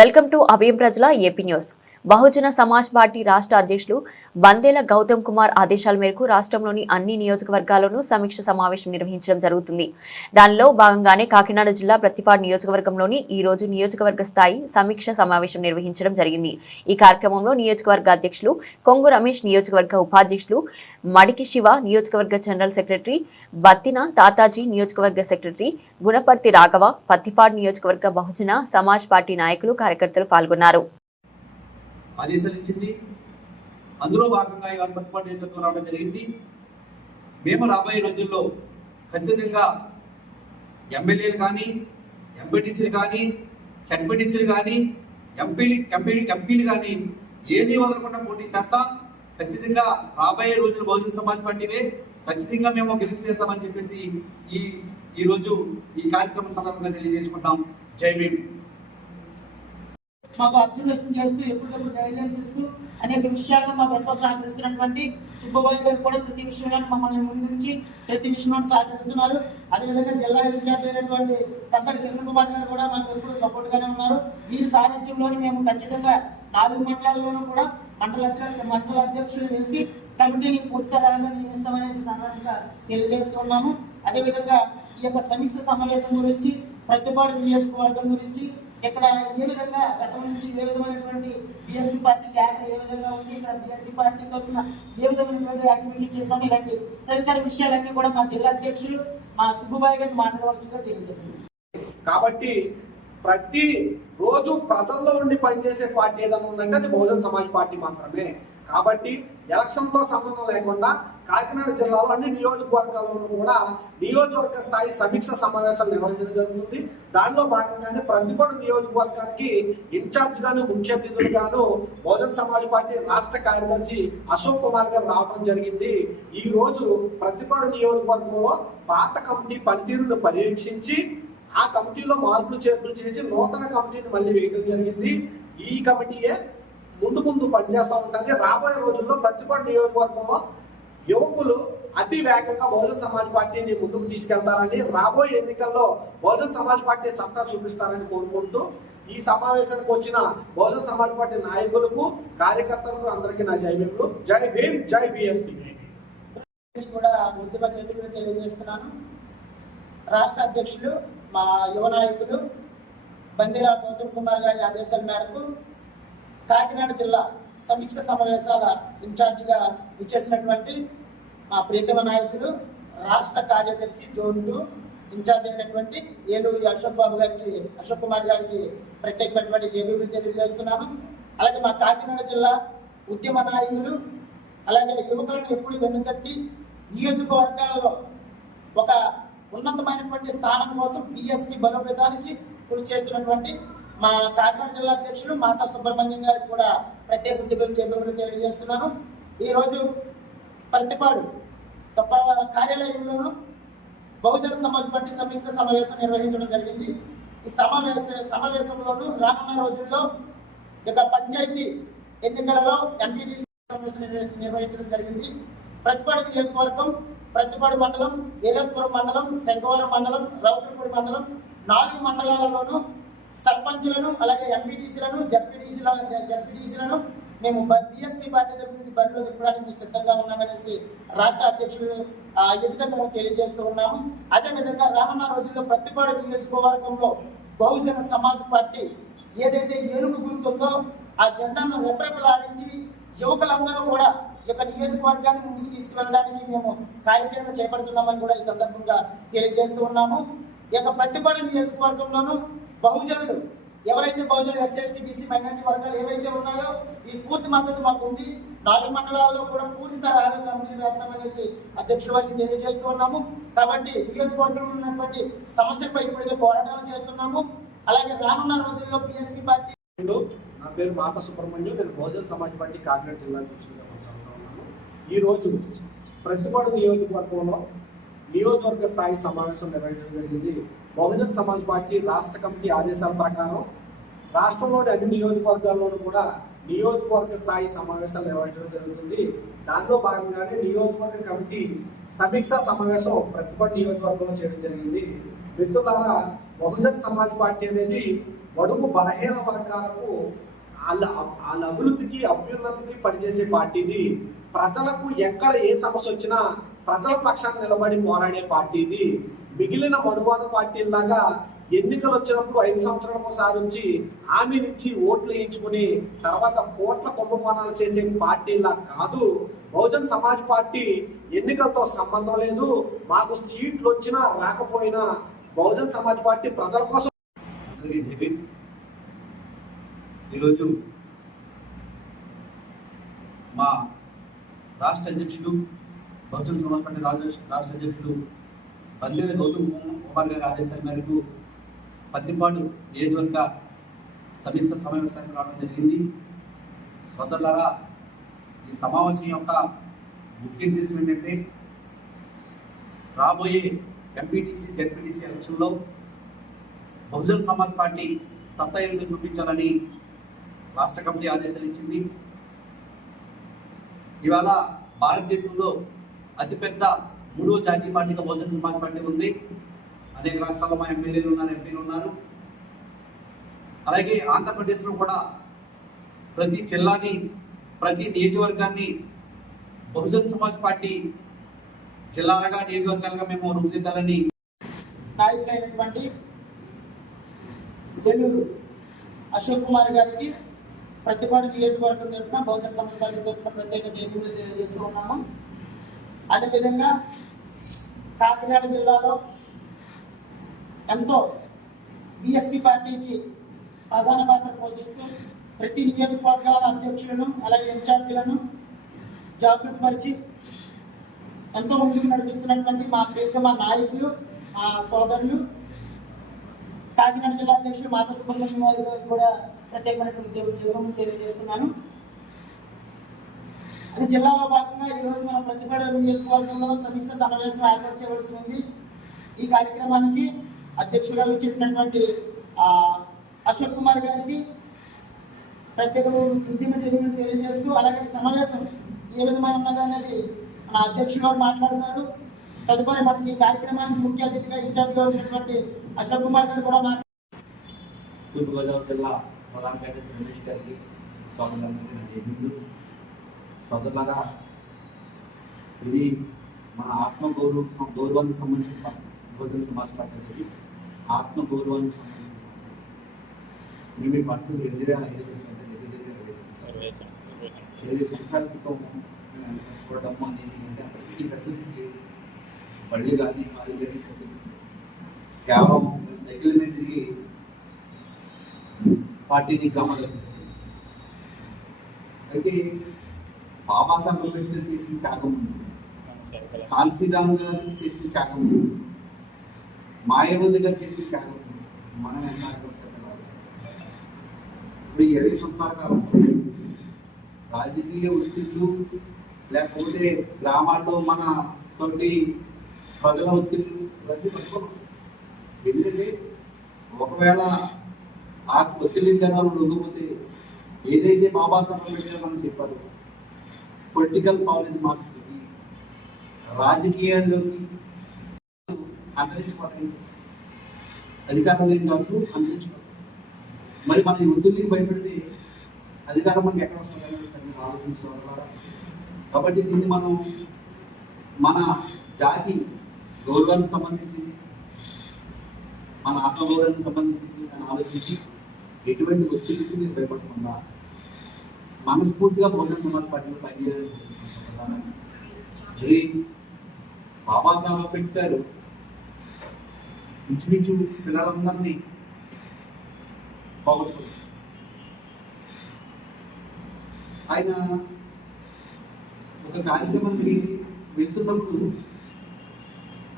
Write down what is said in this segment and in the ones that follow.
Welcome to Abhayam ప్రజల AP news. Bahujana Samaj Party రాష్ట్ర అధ్యక్షులు బందేల గౌతమ్ కుమార్ ఆదేశాల మేరకు రాష్ట్రంలోని అన్ని నియోజకవర్గాల్లోనూ సమీక్ష సమావేశం నిర్వహించడం జరుగుతుంది. దానిలో భాగంగానే కాకినాడ జిల్లా ప్రతిపాడు నియోజకవర్గంలోని ఈ రోజు నియోజకవర్గ స్థాయి సమీక్ష సమావేశం నిర్వహించడం జరిగింది. ఈ కార్యక్రమంలో నియోజకవర్గ అధ్యక్షులు కొంగు రమేష్ నియోజకవర్గ ఉపాధ్యక్షులు మడికి శివ నియోజకవర్గ జనరల్ సెక్రటరీ బత్తిన తాతాజీ నియోజకవర్గ సెక్రటరీ గుణపర్తి రాఘవ పత్తిపాడు నియోజకవర్గ బహుజన సమాజ్ పార్టీ నాయకులు కార్యకర్తలు పాల్గొన్నారు. ఆదేశాలు ఇచ్చింది అందులో భాగంగా ఇవాళ పట్టుబాటు నేతృత్వం రావడం జరిగింది. మేము రాబోయే రోజుల్లో ఖచ్చితంగా ఎమ్మెల్యేలు కానీ ఎంపీటీసీలు కానీ చట్పీటీసీలు కానీ ఎంపీలు ఎంపీ ఎంపీలు కానీ ఏది వదలకుండా పోటీ చేస్తాం. ఖచ్చితంగా రాబోయే రోజులు బహుజన సమాజ్ పార్టీవే ఖచ్చితంగా మేము గెలిచి చెప్పేసి ఈ ఈరోజు ఈ కార్యక్రమం సందర్భంగా తెలియజేసుకుంటాం. జై భీమ్. మాకు అబ్జర్వేషన్ చేస్తూ ఎప్పటికప్పుడు గైడ్లైన్స్ ఇస్తూ అనేక విషయాల్లో మాకు ఎంతో సహకరిస్తున్నటువంటి సుబ్బబాయ్ గారు కూడా ప్రతి విషయంలో మమ్మల్ని ముందుంచి ప్రతి విషయంలో సహకరిస్తున్నారు. అదేవిధంగా జిల్లా ఇన్ఛార్జ్ అయినటువంటి తత్తడి కిరణ్ కుమార్ గారు కూడా మాకు ఎప్పుడు సపోర్ట్ గానే ఉన్నారు. వీరి సారథ్యంలోని మేము ఖచ్చితంగా నాలుగు మండలాల్లోనూ కూడా మండల మండల అధ్యక్షులు వేసి కమిటీని పూర్తి స్థాయిలో నియమిస్తామనేసి సందర్భంగా తెలియజేస్తున్నాము అదేవిధంగా ఈ యొక్క సమీక్ష సమావేశం గురించి ప్రతిపాటు నియోజకవర్గం గురించి ఇక్కడ ఏ విధంగా గతం నుంచి ఏ విధమైనటువంటి బిఎస్పీ పార్టీ క్యాడర్ ఏ విధంగా ఉంది ఇక్కడ బిఎస్పీ పార్టీ తరఫున ఏ విధమైనటువంటి యాక్టివిటీ చేస్తాం ఇలాంటి తదితర విషయాలన్నీ కూడా మా జిల్లా అధ్యక్షులు మా సుబ్బుబాయి గారు మాట్లాడవలసిందిగా తెలియజేస్తున్నారు కాబట్టి ప్రతి రోజు ప్రజల్లో ఉండి పనిచేసే పార్టీ ఏదైనా ఉందంటే అది బహుజన్ సమాజ్ పార్టీ మాత్రమే. కాబట్టి ఎలక్షన్తో సంబంధం లేకుండా కాకినాడ జిల్లాలో అన్ని నియోజకవర్గాల్లోనూ కూడా నియోజకవర్గ స్థాయి సమీక్ష సమావేశాలు నిర్వహించడం జరుగుతుంది. దానిలో భాగంగానే ప్రతిపడు నియోజకవర్గానికి ఇన్ఛార్జ్ గాను ముఖ్య అతిథులుగాను బహుజన్ సమాజ్ పార్టీ రాష్ట్ర కార్యదర్శి అశోక్ కుమార్ గారు రావడం జరిగింది. ఈ రోజు ప్రతిపడు నియోజకవర్గంలో పాత కమిటీ పనితీరును పర్యవేక్షించి ఆ కమిటీలో మార్పులు చేర్పులు చేసి నూతన కమిటీని మళ్ళీ వేయడం జరిగింది. ఈ కమిటీయే ముందు ముందు పనిచేస్తూ ఉంటుంది. రాబోయే రోజుల్లో ప్రతిపాడు నియోజకవర్గంలో యువకులు అతి వేగంగా బహుజన్ సమాజ్ పార్టీని ముందుకు తీసుకెళ్తారని రాబోయే ఎన్నికల్లో బహుజన్ సమాజ్ పార్టీ సత్తా చూపిస్తారని కోరుకుంటూ ఈ సమావేశానికి వచ్చిన బహుజన్ సమాజ్ పార్టీ నాయకులకు కార్యకర్తలకు అందరికీ నా జై భీములు. జై భీమ్ జై బిఎస్పీ. కూడా ఉద్యమ చర్యలు తెలియజేస్తున్నాను. రాష్ట్ర అధ్యక్షులు మా యువ నాయకులు బందిరా గౌతమ్ కుమార్ గారి ఆదేశాల మేరకు కాకినాడ జిల్లా సమీక్ష సమావేశాల ఇన్ఛార్జిగా విచ్చేసినటువంటి మా ప్రియతమ నాయకులు రాష్ట్ర కార్యదర్శి జోన్ టూ ఇన్ఛార్జ్ అయినటువంటి ఏలూరి అశోక్ బాబు గారికి అశోక్ కుమార్ గారికి ప్రత్యేకమైనటువంటి జేబీలు తెలియజేస్తున్నాను. అలాగే మా కాకినాడ జిల్లా ఉద్యమ నాయకులు అలాగే యువకులను ఎప్పుడు వెన్నుతట్టి నియోజకవర్గాల్లో ఒక ఉన్నతమైనటువంటి స్థానం కోసం బిఎస్పి బలోపేతానికి కృషి చేస్తున్నటువంటి మా కాకినాడ జిల్లా అధ్యక్షులు మాతా సుబ్రహ్మణ్యం గారికి కూడా ప్రత్యేక ఉద్యోగం చేపట్టడం తెలియజేస్తున్నాను. ఈరోజు ప్రతిపాడు గొప్ప బహుజన సమాజ్ పార్టీ సమీక్ష సమావేశం నిర్వహించడం జరిగింది. ఈ సమావేశ సమావేశంలోనూ రానున్న రోజుల్లో ఇక పంచాయతీ ఎన్నికలలో ఎంపీటీసీ సమావేశం నిర్వహించడం జరిగింది. ప్రతిపాడు నియోజకవర్గం ప్రతిపాడు మండలం ఏలేశ్వరం మండలం శంకవరం మండలం రౌతులపూడి మండలం నాలుగు మండలాలలోనూ సర్పంచులను అలాగే ఎంపీటీసీలను జడ్పీటీసీల జడ్పీటీసీలను మేము బిఎస్పీ పార్టీ తరపు నుంచి బరిలో దింపడానికి సిద్ధంగా ఉన్నామనేసి రాష్ట్ర అధ్యక్షుడు ఆ, ఎదుట మేము తెలియజేస్తూ ఉన్నాము. అదేవిధంగా రానున్న రోజుల్లో ప్రతిపాడు నియోజకవర్గంలో బహుజన సమాజ్ పార్టీ ఏదైతే ఏనుగు గుర్తుందో ఆ జెండాను రెపరెపలాడించి యువకులందరూ కూడా ఈ యొక్క నియోజకవర్గాన్ని ముందుకు తీసుకువెళ్ళడానికి మేము కార్యాచరణ చేపడుతున్నామని కూడా ఈ సందర్భంగా తెలియజేస్తూ ఉన్నాము. ఈ యొక్క ప్రతిపాడు నియోజకవర్గంలోనూ బహుజనులు. ఎవరైతే బహుజనులు ఎస్సీ ఎస్టీ బీసీ మైనార్టీ వర్గాలు ఏవైతే ఉన్నాయో ఈ పూర్తి మద్దతు మాకు ఉంది నాలుగు మండలాల్లో కూడా పూర్తి తరహాగా కమిటీలు వేస్తామనేసి అధ్యక్షుల వారికి తెలియజేస్తూ ఉన్నాము. కాబట్టి నియోజకవర్గంలో ఉన్నటువంటి సమస్యలపై ఇప్పుడైతే పోరాటాలు చేస్తున్నాము. అలాగే రానున్న రోజుల్లో పిఎస్పీ పార్టీ నా పేరు మాత సుబ్రహ్మణ్యం. నేను బహుజన్ సమాజ్ పార్టీ కాకినాడ జిల్లా అధ్యక్షుడిగా కొనసాగుతూ ఉన్నాను. ఈరోజు ప్రతిపాడు నియోజకవర్గంలో నియోజకవర్గ స్థాయి సమావేశం నిర్వహించడం జరిగింది. బహుజన్ సమాజ్ పార్టీ రాష్ట్ర కమిటీ ఆదేశాల ప్రకారం రాష్ట్రంలోని అన్ని నియోజకవర్గాల్లోనూ కూడా నియోజకవర్గ స్థాయి సమావేశాలు నిర్వహించడం జరుగుతుంది. దానిలో భాగంగానే నియోజకవర్గ కమిటీ సమీక్షా సమావేశం ప్రతిపాడు నియోజకవర్గంలో చేయడం జరిగింది. మిత్రులారా బహుజన్ సమాజ్ పార్టీ అనేది బడుగు బలహీన వర్గాలకు వాళ్ళ వాళ్ళ అభివృద్ధికి అభ్యున్నతికి పనిచేసే పార్టీది. ప్రజలకు ఎక్కడ ఏ సమస్య వచ్చినా ప్రజల పక్షాన్ని నిలబడి పోరాడే పార్టీది. మిగిలిన మనువాద పార్టీలాగా ఎన్నికలు వచ్చినప్పుడు ఐదు సంవత్సరాలకు ఒకసారి వచ్చి హామీనిచ్చి ఓట్లు వేయించుకుని తర్వాత కోట్ల కుంభకోణాలు చేసే పార్టీలా కాదు. బహుజన్ సమాజ్ పార్టీ ఎన్నికలతో సంబంధం లేదు. మాకు సీట్లు వచ్చినా రాకపోయినా బహుజన్ సమాజ్ పార్టీ ప్రజల కోసం ఈరోజు మా రాష్ట్ర అధ్యక్షుడు బహుజన్ సమాజ్ పార్టీ రాష్ట్ర అధ్యక్షుడు పద్దెనిమిది గౌతమ్ కుమార్ గారి ఆదేశాల మేరకు పత్తిపాడు నియోజకవర్గ సమీక్ష సమావేశానికి రావడం జరిగింది. సోదరులారా ఈ సమావేశం యొక్క ముఖ్య ఉద్దేశం ఏంటంటే రాబోయే ఎంపీటీసీ జెడ్పీటీసీ ఎలక్షన్లో బహుజన్ సమాజ్ పార్టీ సత్తా ఎందుకు చూపించాలని రాష్ట్ర కమిటీ ఆదేశాలు ఇచ్చింది. ఇవాళ భారతదేశంలో అతిపెద్ద మూడో జాతీయ పార్టీగా బహుజన్ సమాజ్ పార్టీ ఉంది. అనేక రాష్ట్రాల్లో మా ఎమ్మెల్యేలు ఉన్నారు ఎంపీలు ఉన్నారు. అలాగే ఆంధ్రప్రదేశ్లో కూడా ప్రతి జిల్లాని ప్రతి నియోజకవర్గాన్ని బహుజన్ సమాజ్ పార్టీ జిల్లాలుగా నియోజకవర్గాలుగా మేము రూపుదిద్దాలని నాయకులైనటువంటి బెల్లూరు అశోక్ కుమార్ గారికి ప్రతిపాటు నియోజకవర్గం తరఫున బహుజన సమాజ్ పార్టీ తరఫున ప్రత్యేక జైలు తెలియజేస్తూ ఉన్నాము. అదేవిధంగా కాకినాడ జిల్లాలో ఎంతో బిఎస్పి పార్టీకి ప్రధాన పాత్ర పోషిస్తూ ప్రతి నియోజకవర్గాల అధ్యక్షులను అలాగే ఇన్ఛార్జీలను జాగృతిపరిచి ఎంతో ముందుకు నడిపిస్తున్నటువంటి మా ప్రియతమ నాయకులు మా సోదరులు కాకినాడ జిల్లా అధ్యక్షులు మాత సుబ్రహ్మణ్యం వారి కూడా ప్రత్యేకమైనటువంటి ఉద్యోగం తెలియజేస్తున్నాను. అది జిల్లాలో భాగంగా ఈరోజు మనం ప్రతిపాడు నియోజకవర్గంలో సమీక్ష సమావేశం ఏర్పాటు చేయవలసి ఉంది. ఈ కార్యక్రమానికి అధ్యక్షులుగా విచ్చేసినటువంటి అశోక్ కుమార్ గారికి ప్రత్యేక ఉద్యమ చర్యలు తెలియజేస్తూ అలాగే సమావేశం ఏ విధమైన ఉన్నది అనేది మన అధ్యక్షుడు గారు మాట్లాడతారు. తదుపరి మనకి ఈ కార్యక్రమానికి ముఖ్య అతిథిగా ఇన్ఛార్జ్గా వచ్చినటువంటి అశోక్ కుమార్ గారు కూడా మాట్లాడారు తూర్పుగోదావరి జిల్లా ప్రధాన కార్యదర్శి రమేష్ గారికి స్వాగతం సోదరులారా ఇది మన ఆత్మ గౌరవ గౌరవానికి సంబంధించిన పార్టీ బహుజన సమాజ్ పార్టీ అనేది ఆత్మ గౌరవానికి సంబంధించిన పార్టీ మేము ఈ పార్టీ రెండు వేల ఐదు అంటే దగ్గర దగ్గర ఇరవై సంవత్సరాలు. ఇరవై సంవత్సరాల క్రితం కష్టపడ్డాము అనేది ఏంటంటే అప్పటికి ఫెసిలిటీస్ లేవు బళ్ళు కానీ వాళ్ళు కానీ ఫెసిలిటీస్ లేవు. కేవలం సైకిల్ మీద తిరిగి పార్టీని గ్రామాల్లో తీసుకెళ్ళి అయితే బాబాసాహెబ్ అంబేద్కర్ చేసిన త్యాగం ఉంది. కాన్సీరామ్ గారు చేసిన త్యాగం ఉంది. మాయావతి గారు చేసిన త్యాగం మనం ఆలోచించాలి. ఇప్పుడు ఇరవై సంవత్సరాల కాలం రాజకీయ ఒత్తిళ్ళు లేకపోతే గ్రామాల్లో మన తోటి ప్రజల ఒత్తిళ్ళు ఇవన్నీ పట్టుకోవాలి ఎందుకంటే ఒకవేళ ఆ ఒత్తిడి మనం లొంగిపోతే ఏదైతే బాబాసాహెబ్ అంబేద్కర్ మనం చెప్పారు పొలిటికల్ పాలసీ మాస్టర్కి రాజకీయాల్లోకి అంతరించిపోతాయి. అధికారం లేని కాదు అంతరించిపోతాయి. మరి మనం ఒత్తిడికి భయపడితే అధికారం మనకి ఎక్కడ వస్తుంది అనేది మీరు కాబట్టి దీన్ని మనం మన జాతి గౌరవానికి సంబంధించింది మన ఆత్మగౌరవానికి సంబంధించింది అని ఆలోచించి ఎటువంటి ఒత్తిడికి మీరు భయపడకుండా మనస్ఫూర్తిగా భోజన సమాజ్ పార్టీలో పనిచేయాలి బాబాసాహెబ్ అంబేద్కర్. ఇంచుమించు పిల్లలందరినీ పోగొట్టుకున్నారు ఆయన ఒక కార్యక్రమానికి వెళ్తున్నప్పుడు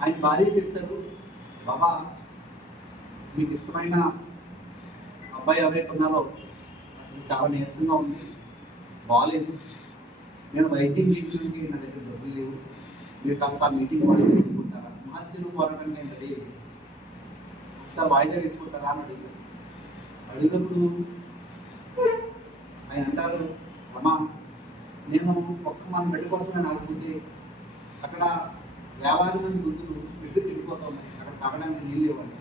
ఆయన భార్య చెప్తారు బాబా మీకు ఇష్టమైన అబ్బాయి ఎవరైతే ఉన్నారో చాలా నీరసంగా ఉంది. బాగాలేదు. నేను వైద్యం చేయించడానికి నా దగ్గర డబ్బులు లేవు. మీరు కాస్త మీటింగ్ వాయిదా వేసుకుంటారా మార్చిలో పోరాటం నేను రెడీ ఒకసారి వాయిదా వేసుకుంటారా అని అడిగారు అడిగినప్పుడు ఆయన అంటారు అమ్మా నేను ఒక్క మన బిడ్డ కోసం నేను ఆలోచించి అక్కడ వేలాది మంది గుర్తులు బిడ్డలు వెళ్ళిపోతా ఉన్నాయి అక్కడ తాగడానికి నీళ్ళు ఇవ్వండి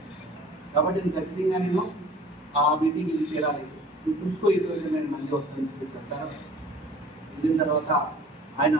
కాబట్టి నేను ఖచ్చితంగా నేను ఆ మీటింగ్ వెళ్ళి తీరాలి నువ్వు చూసుకో ఈ నేను మళ్ళీ వస్తానని చెప్పేసి అంటారు? వెళ్ళిన తర్వాత ఆయన